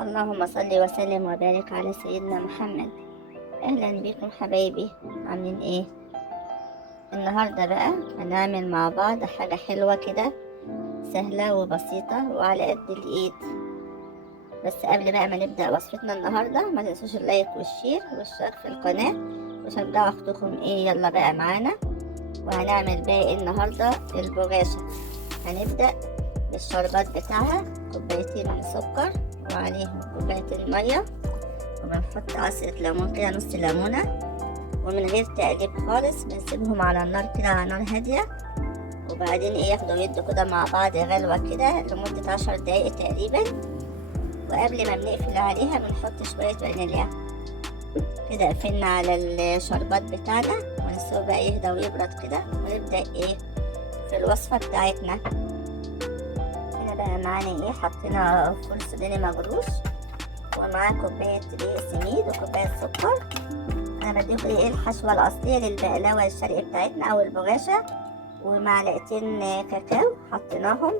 اللهم صل وسلم وبارك على سيدنا محمد. اهلا بكم حبايبي، عاملين ايه؟ النهارده بقى هنعمل مع بعض حاجه حلوه كده، سهله وبسيطه وعلى قد الايد. بس قبل بقى ما نبدا وصفتنا النهارده، ما تنسوش اللايك والشير والاشتراك في القناه وشجعوا اختكم ايه. يلا بقى معانا، وهنعمل بقى ايه النهارده؟ البغاشة. هنبدا بالشربات بتاعها، كوبايتين من سكر وعليهم كوبايتين ميه، وبنحط عصرة ليمون كده، نص ليمونة، ومن غير تقليب خالص بنسيبهم على النار كده، على نار هادية. وبعدين ايه، ياخدوا يدوا كده مع بعض غلوة كده لمدة 10 دقايق تقريبا. وقبل ما بنقفل عليها بنحط شوية فانيليا كده. قفلنا على الشربات بتاعنا ونسيبه بقى يهدى ويبرد كده، ونبدأ ايه في الوصفة بتاعتنا. هنا بقى معانا ايه، حطينا فول سوداني مجروش، ومعاه كوباية سميد وكوباية سكر. انا بديكم ايه الحشوة الاصلية للبقلاوة الشرقي بتاعتنا او البغاشة، ومعلقتين كاكاو حطيناهم،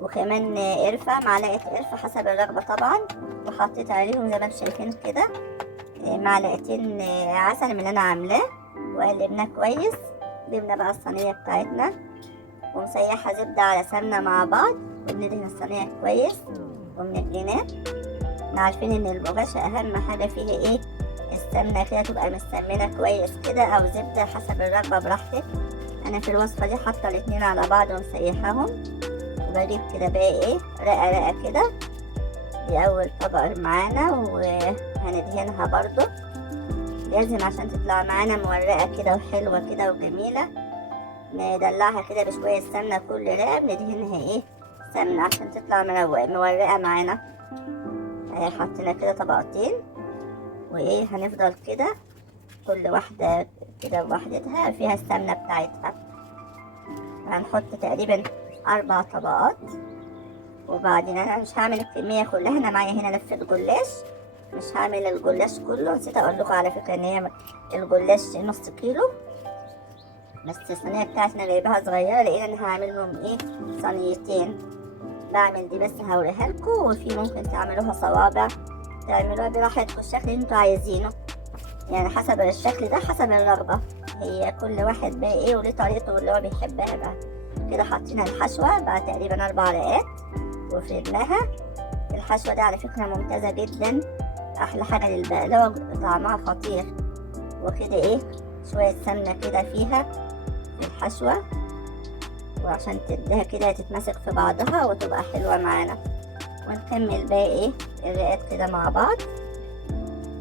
وكمان قرفة، معلقة قرفة حسب الرغبة طبعا. وحطيت عليهم زي ما انتم شايفين كده معلقتين عسل من اللي انا عاملاه، وقلبناه كويس. جبنا بقى الصينية بتاعتنا ومسيحة زبدة على سمنة مع بعض، وبندهن الصينية كويس وبندهناه. احنا عارفين ان البغاشة اهم حاجة فيها ايه، السمنة كده تبقى مسمنة كويس كده، او زبدة حسب الرغبة براحتك. انا في الوصفة دي حاطة الاتنين على بعض ومسيحاهم. وبجيب كده بقى ايه، رقة رقة كده. دي اول طبقة معانا، وهندهنها برضو لازم عشان تطلع معانا مورقة كده وحلوة كده وجميلة. ندلعها كده بشوية سمنة، كل رقة بندهنها ايه سمنة عشان تطلع مورقة معانا. حطينا كده طبقتين، وايه هنفضل كده كل واحدة كده بوحدتها فيها السمنة بتاعتها. هنحط تقريبا 4 طبقات. وبعدين انا مش هعمل الكمية كلها، انا معايا هنا لفة جلاش، مش هعمل الجلاش كله. نسيت اقول لكم على فكرة ان هي الجلاش نص كيلو، بس الصينية بتاعتنا جايباها صغيرة لان انا هعملهم ايه صينيتين. بعمل دي بس هوريها لكم، وفي ممكن تعملوها صوابع، تعملوها براحتكم الشكل اللي انتوا عايزينه، يعني حسب الشكل ده حسب الرغبة. هي كل واحد بقى ايه وليه طريقته واللي هو بيحبها بقى. كده حطينا الحشوة بعد تقريبا 4 رقات وفردناها. الحشوة دي على فكرة ممتازة جدا، احلى حاجة للبقلاوة، طعمها خطير. وكده ايه شوية سمنة كده فيها في الحشوة، وعشان تديها كده تتمسك في بعضها وتبقى حلوة معانا. ونكمل بقى ايه الرقات كده مع بعض.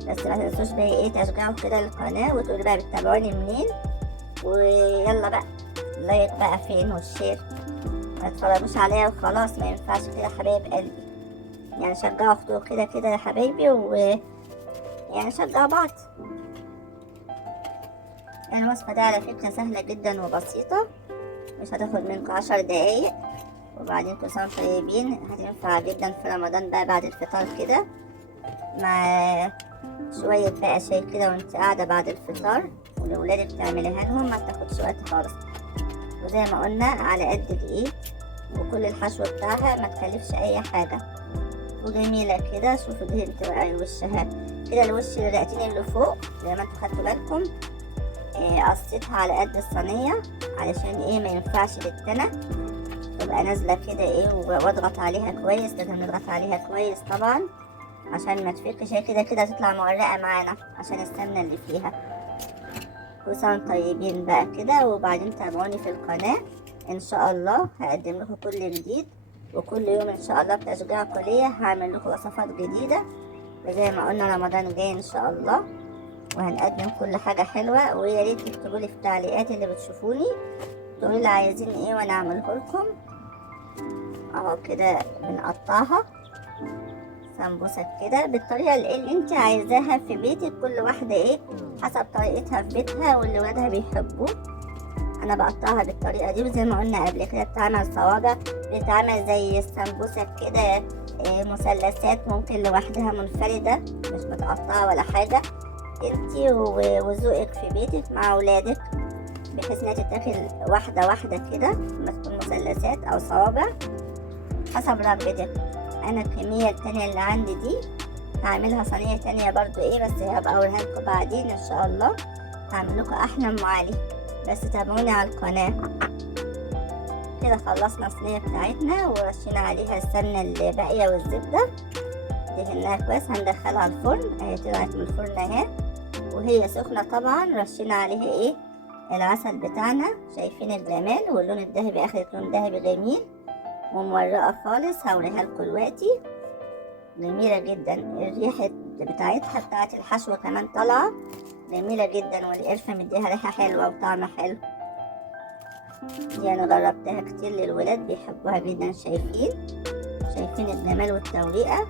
بس ما تنسوش بقى ايه تشجعوا كده القناة وتقولوا بقى بتتابعوني منين. ويلا بقى اللايك بقى فين والشير، ما تتفرجوش عليا وخلاص، ما ينفعش كده حبايب قلبي. يعني شجعوا اختكم كده كده يا حبايبي، يعني شجعوا بعض. الوصفة دي على فكرة سهلة جدا وبسيطة، مش هتاخد منكم 10 دقايق. وبعدين كل سنة طيبين، هتنفع جدا في رمضان بقى بعد الفطار كده، مع شوية بقى شاي كده وانت قاعدة بعد الفطار، ولولادك تعمليها لهم ما تاخدش وقت خالص. وزي ما قلنا على قد الايد، وكل الحشو بتاعها ما تكلفش اي حاجة، وجميلة كده. شوفوا دهنت بقى وشها كده، الوش الرقتين اللي فوق زي ما انتوا خدتوا بالكم. قصيتها على قد الصينية علشان ايه ما ينفعش للتنة تبقى نازلة كده ايه، واضغط عليها كويس. لازم نضغط عليها كويس طبعا عشان ما تفكش، هي كده كده تطلع مورقة معانا عشان السمنة اللي فيها. كل سنة طيبين بقى كده. وبعدين تابعوني في القناة، ان شاء الله هقدم لكم كل جديد، وكل يوم ان شاء الله بتشجيعكم ليا هعمل لكم وصفات جديدة. وزي ما قلنا رمضان جاي ان شاء الله، وهنقدم كل حاجة حلوة. ويا ريت تكتبوا لي في التعليقات اللي بتشوفوني تقولوا لي عايزين ايه وانا اعمله لكم. اهو كده بنقطعها سمبوسة كده بالطريقة اللي انت عايزاها في بيتك، كل واحدة ايه حسب طريقتها في بيتها واللي ولادها بيحبوه. انا بقطعها بالطريقة دي، وزي ما قلنا قبل كده بتعمل صوابع، بتعمل زي السمبوسة كده مثلثات، ممكن لوحدها منفردة مش متقطعة ولا حاجة. انتي وذوقك في بيتك مع ولادك، بحيث انها تتاكل واحدة واحدة كده، ما تكون مثلثات او صوابع حسب رغبتك. انا الكمية التانية اللي عندي دي هعملها صينية تانية برضو ايه، بس هبقى اوريها لكم بعدين ان شاء الله. هعمل لكم احلى ام علي، بس تابعوني على القناة. كده خلصنا الصينية بتاعتنا ورشينا عليها السمنة اللي باقية والزبدة، دهناها كويس. هندخلها الفرن، اهي طلعت من الفرن اهي وهي سخنة. طبعا رشينا عليها ايه العسل بتاعنا، شايفين الجمال واللون الذهبي، اخدت لون ذهبي جميل ومورقة خالص. هوريها لكم دلوقتي، جميلة جدا. الريحة بتاعتها بتاعت الحشوة كمان طالعة جميلة جدا، والقرفة مديها ريحة حلوة وطعم حلو. دي انا جربتها كتير للولاد بيحبوها جدا. شايفين الجمال والتوريقة.